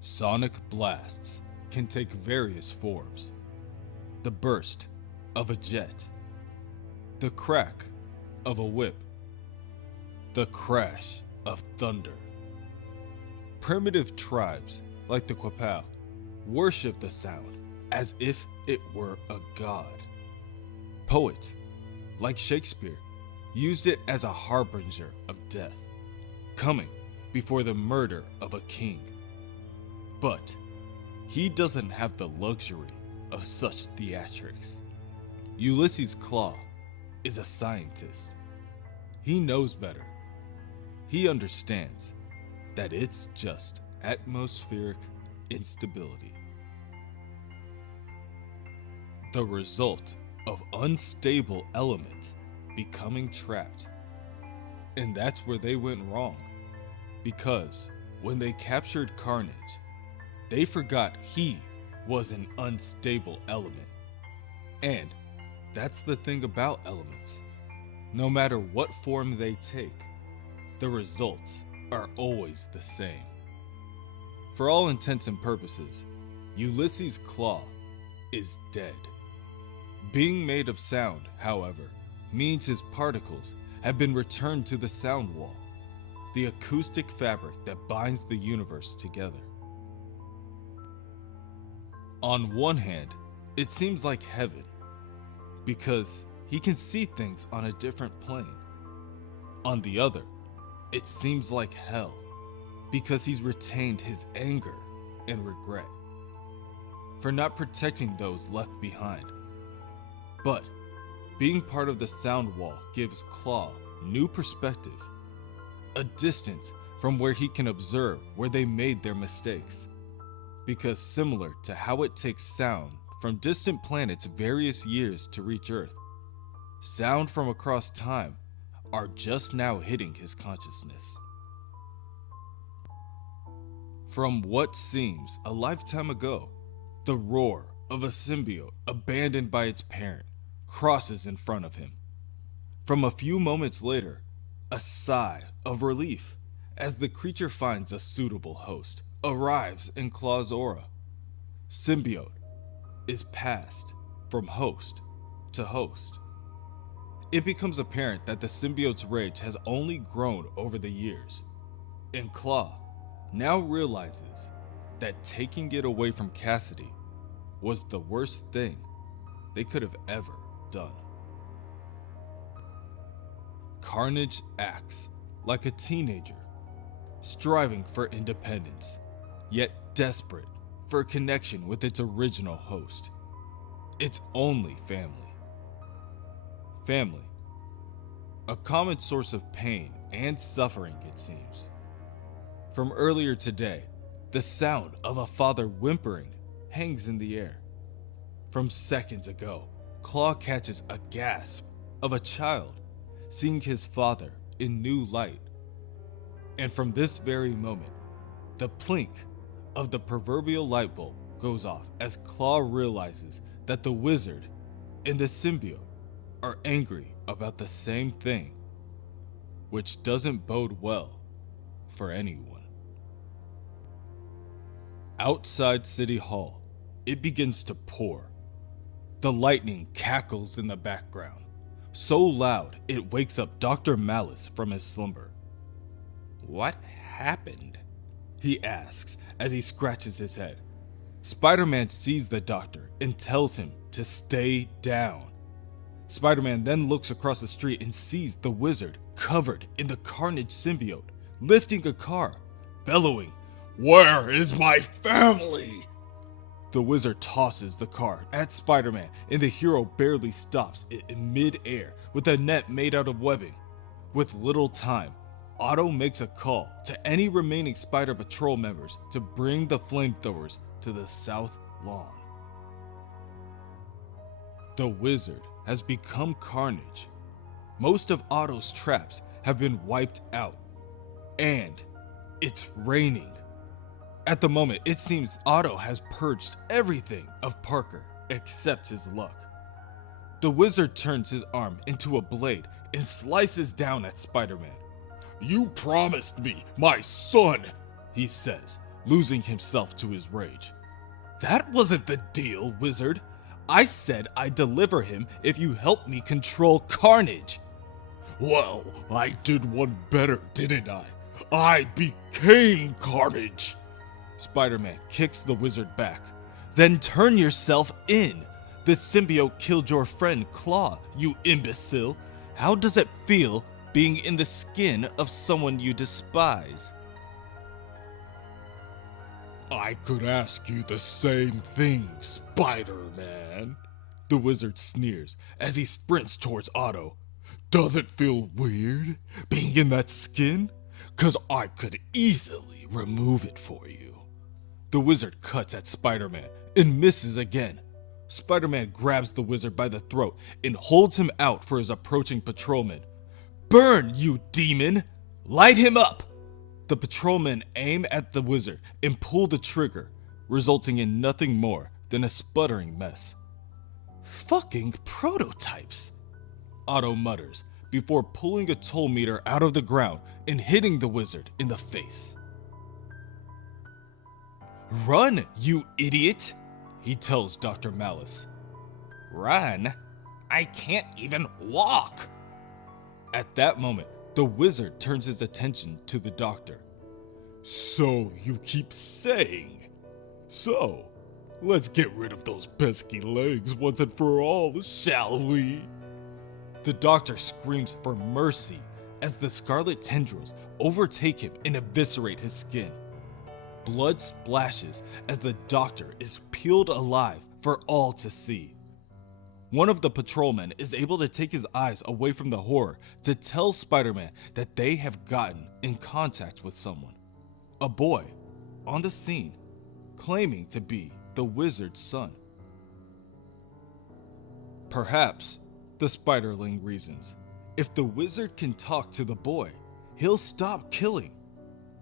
Sonic blasts can take various forms. The burst of a jet, the crack of a whip, the crash of thunder. Primitive tribes like the Quapaw worship the sound as if it were a god. Poets like Shakespeare used it as a harbinger of death, coming before the murder of a king. But he doesn't have the luxury of such theatrics. Ulysses Claw is a scientist. He knows better. He understands that it's just atmospheric instability. The result of unstable elements becoming trapped. And that's where they went wrong. Because when they captured Carnage, they forgot he was an unstable element. And that's the thing about elements. No matter what form they take, the results are always the same. For all intents and purposes, Ulysses Claw is dead. Being made of sound, however, means his particles have been returned to the sound wall, the acoustic fabric that binds the universe together. On one hand, it seems like heaven, because he can see things on a different plane. On the other, it seems like hell, because he's retained his anger and regret for not protecting those left behind. But being part of the sound wall gives Claw new perspective, a distance from where he can observe where they made their mistakes. Because similar to how it takes sound from distant planets various years to reach Earth, sound from across time are just now hitting his consciousness. From what seems a lifetime ago, the roar of a symbiote abandoned by its parent crosses in front of him. From a few moments later, a sigh of relief as the creature finds a suitable host arrives in Claw's aura. Symbiote is passed from host to host. It becomes apparent that the symbiote's rage has only grown over the years, and Claw now realizes that taking it away from Cassidy was the worst thing they could have ever done. Carnage acts like a teenager, striving for independence, yet desperate for a connection with its original host, its only family. Family, a common source of pain and suffering, it seems. From earlier today, the sound of a father whimpering hangs in the air. From seconds ago, Claw catches a gasp of a child seeing his father in new light. And from this very moment, the plink of the proverbial light bulb goes off as Claw realizes that the wizard and the symbiote are angry about the same thing, which doesn't bode well for anyone. Outside City Hall, it begins to pour. The lightning cackles in the background, so loud it wakes up Dr. Malice from his slumber. "What happened?" he asks as he scratches his head. Spider-Man sees the doctor and tells him to stay down. Spider-Man then looks across the street and sees the wizard covered in the Carnage Symbiote, lifting a car, bellowing, "Where is my family?" The wizard tosses the car at Spider-Man, and the hero barely stops it in mid-air with a net made out of webbing. With little time, Otto makes a call to any remaining Spider Patrol members to bring the flamethrowers to the South Lawn. The wizard has become Carnage. Most of Otto's traps have been wiped out, and it's raining. At the moment, it seems Otto has purged everything of Parker except his luck. The wizard turns his arm into a blade and slices down at Spider-Man. "You promised me my son," he says, losing himself to his rage. "That wasn't the deal, wizard. I said I'd deliver him if you helped me control Carnage." "Well, I did one better, didn't I? I became Carnage!" Spider-Man kicks the wizard back. "Then turn yourself in. The symbiote killed your friend Claw, you imbecile. How does it feel being in the skin of someone you despise?" "I could ask you the same thing, Spider-Man." The wizard sneers as he sprints towards Otto. "Does it feel weird being in that skin? 'Cause I could easily remove it for you." The wizard cuts at Spider-Man and misses again. Spider-Man grabs the wizard by the throat and holds him out for his approaching patrolman. "Burn, you demon! Light him up!" The patrolmen aim at the wizard and pull the trigger, resulting in nothing more than a sputtering mess. "Fucking prototypes," Otto mutters before pulling a toll meter out of the ground and hitting the wizard in the face. "Run, you idiot," he tells Dr. Malice. "Run? I can't even walk." At that moment, the wizard turns his attention to the doctor. "So you keep saying. So, let's get rid of those pesky legs once and for all, shall we?" The doctor screams for mercy as the scarlet tendrils overtake him and eviscerate his skin. Blood splashes as the doctor is peeled alive for all to see. One of the patrolmen is able to take his eyes away from the horror to tell Spider-Man that they have gotten in contact with someone. A boy on the scene, claiming to be the wizard's son. Perhaps, the Spiderling reasons, if the wizard can talk to the boy, he'll stop killing.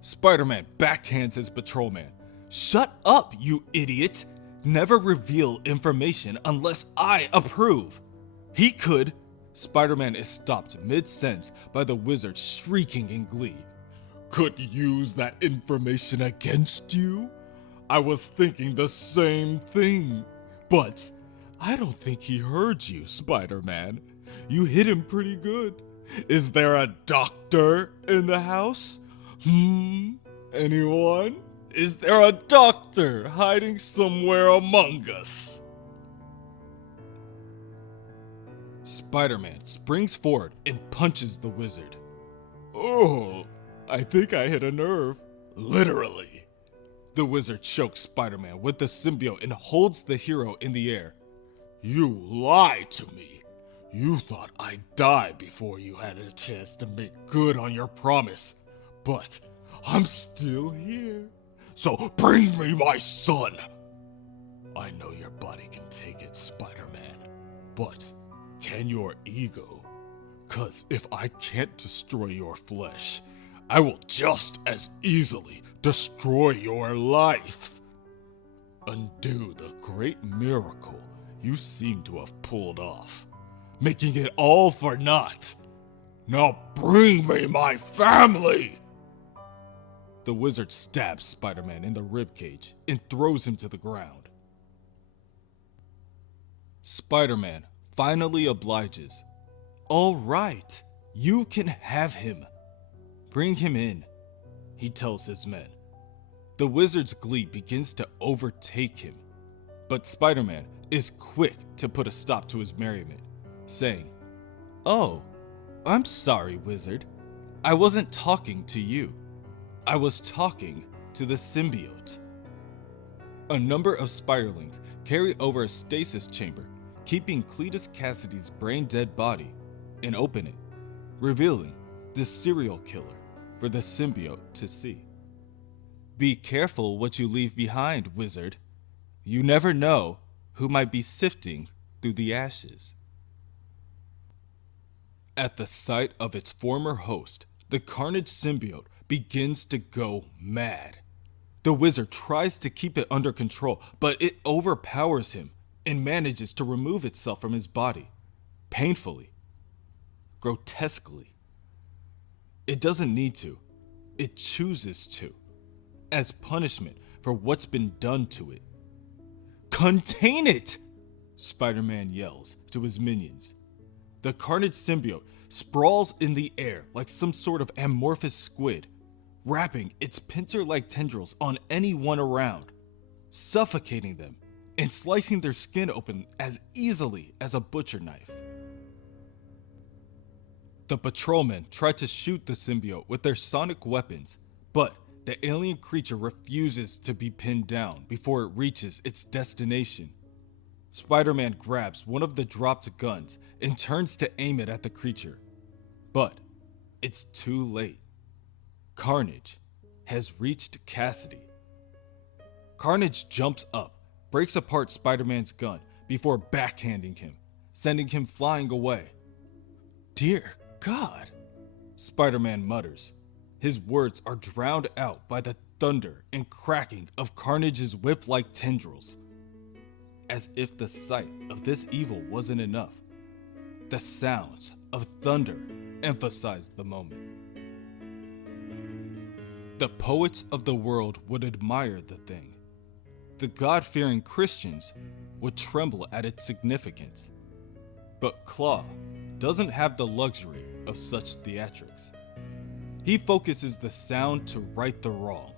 Spider-Man backhands his patrolman. "Shut up, you idiot! Never reveal information unless I approve." "He could." Spider-Man is stopped mid-sentence by the wizard shrieking in glee. "Could use that information against you? I was thinking the same thing. But I don't think he heard you, Spider-Man. You hit him pretty good. Is there a doctor in the house? Anyone? Is there a doctor hiding somewhere among us?" Spider-Man springs forward and punches the wizard. "Oh, I think I hit a nerve. Literally." The wizard chokes Spider-Man with the symbiote and holds the hero in the air. "You lied to me. You thought I'd die before you had a chance to make good on your promise. But I'm still here. So bring me my son." "I know your body can take it, Spider-Man. But can your ego? 'Cause if I can't destroy your flesh, I will just as easily destroy your life. Undo the great miracle you seem to have pulled off, making it all for naught. Now bring me my family." The wizard stabs Spider-Man in the ribcage and throws him to the ground. Spider-Man finally obliges. "All right, you can have him. Bring him in," he tells his men. The wizard's glee begins to overtake him, but Spider-Man is quick to put a stop to his merriment, saying, "Oh, I'm sorry, wizard. I wasn't talking to you. I was talking to the symbiote." A number of Spiderlings carry over a stasis chamber, keeping Cletus Cassidy's brain-dead body, and open it, revealing the serial killer for the symbiote to see. "Be careful what you leave behind, wizard. You never know who might be sifting through the ashes." At the sight of its former host, the Carnage Symbiote begins to go mad. The wizard tries to keep it under control, but it overpowers him and manages to remove itself from his body, painfully, grotesquely. It doesn't need to. It chooses to. As punishment for what's been done to it. "Contain it!" Spider-Man yells to his minions. The Carnage Symbiote sprawls in the air like some sort of amorphous squid, wrapping its pincer-like tendrils on anyone around, suffocating them and slicing their skin open as easily as a butcher knife. The patrolmen try to shoot the symbiote with their sonic weapons, but the alien creature refuses to be pinned down before it reaches its destination. Spider-Man grabs one of the dropped guns and turns to aim it at the creature, but it's too late. Carnage has reached Cassidy. Carnage jumps up, breaks apart Spider-Man's gun before backhanding him, sending him flying away. "Dear God," Spider-Man mutters. His words are drowned out by the thunder and cracking of Carnage's whip-like tendrils. As if the sight of this evil wasn't enough, the sounds of thunder emphasize the moment. The poets of the world would admire the thing. The God-fearing Christians would tremble at its significance. But Claw doesn't have the luxury of such theatrics. He focuses the sound to right the wrong,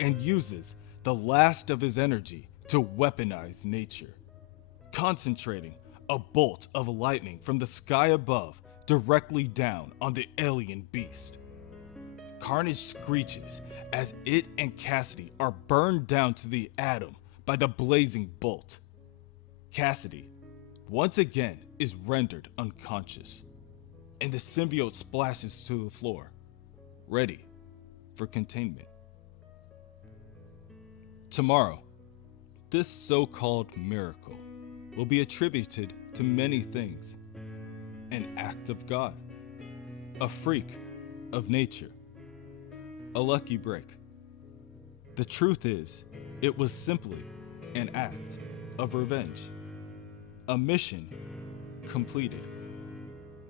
and uses the last of his energy to weaponize nature, concentrating a bolt of lightning from the sky above directly down on the alien beast. Carnage screeches as it and Cassidy are burned down to the atom by the blazing bolt. Cassidy, once again, is rendered unconscious, and the symbiote splashes to the floor, ready for containment. Tomorrow, this so-called miracle will be attributed to many things. An act of God, a freak of nature, a lucky break. The truth is, it was simply an act of revenge, a mission completed,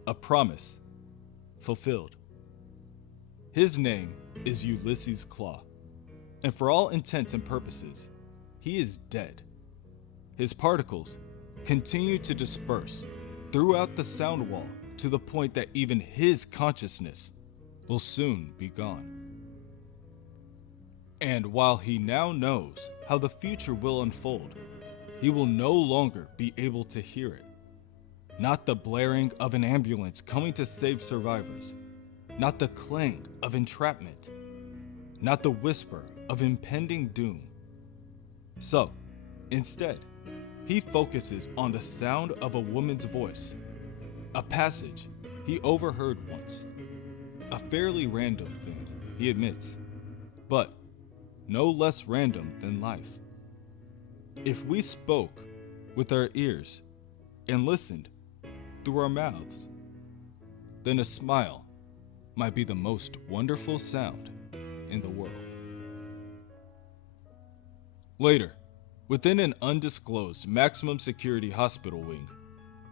a promise fulfilled. His name is Ulysses Claw, and for all intents and purposes, he is dead. His particles continue to disperse throughout the sound wall to the point that even his consciousness will soon be gone. And while he now knows how the future will unfold, he will no longer be able to hear it. Not the blaring of an ambulance coming to save survivors, not the clang of entrapment, not the whisper of impending doom. So, instead, he focuses on the sound of a woman's voice, a passage he overheard once. A fairly random thing, he admits, but no less random than life. If we spoke with our ears and listened through our mouths, then a smile might be the most wonderful sound in the world. Later, within an undisclosed maximum security hospital wing,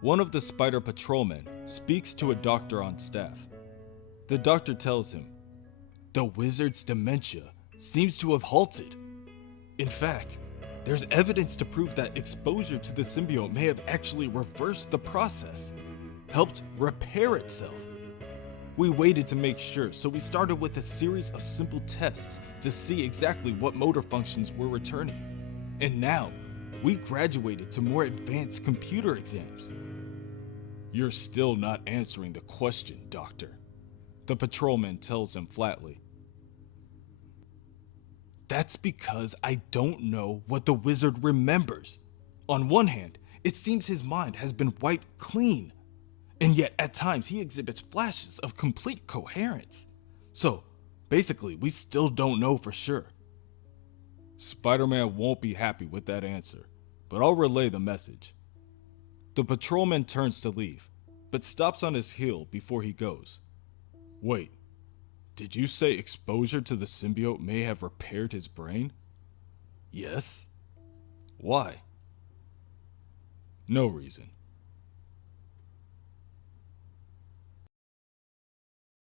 one of the Spider patrolmen speaks to a doctor on staff. The doctor tells him, "The wizard's dementia seems to have halted. In fact, there's evidence to prove that exposure to the symbiote may have actually reversed the process, helped repair itself. We waited to make sure, so we started with a series of simple tests to see exactly what motor functions were returning. And now, we graduated to more advanced computer exams." "You're still not answering the question, Doctor," the patrolman tells him flatly. "That's because I don't know what the wizard remembers. On one hand, it seems his mind has been wiped clean, and yet at times he exhibits flashes of complete coherence. So, basically, we still don't know for sure." Spider-Man won't be happy with that answer, but I'll relay the message. The patrolman turns to leave, but stops on his heel before he goes. "Wait, did you say exposure to the symbiote may have repaired his brain?" "Yes." "Why?" "No reason.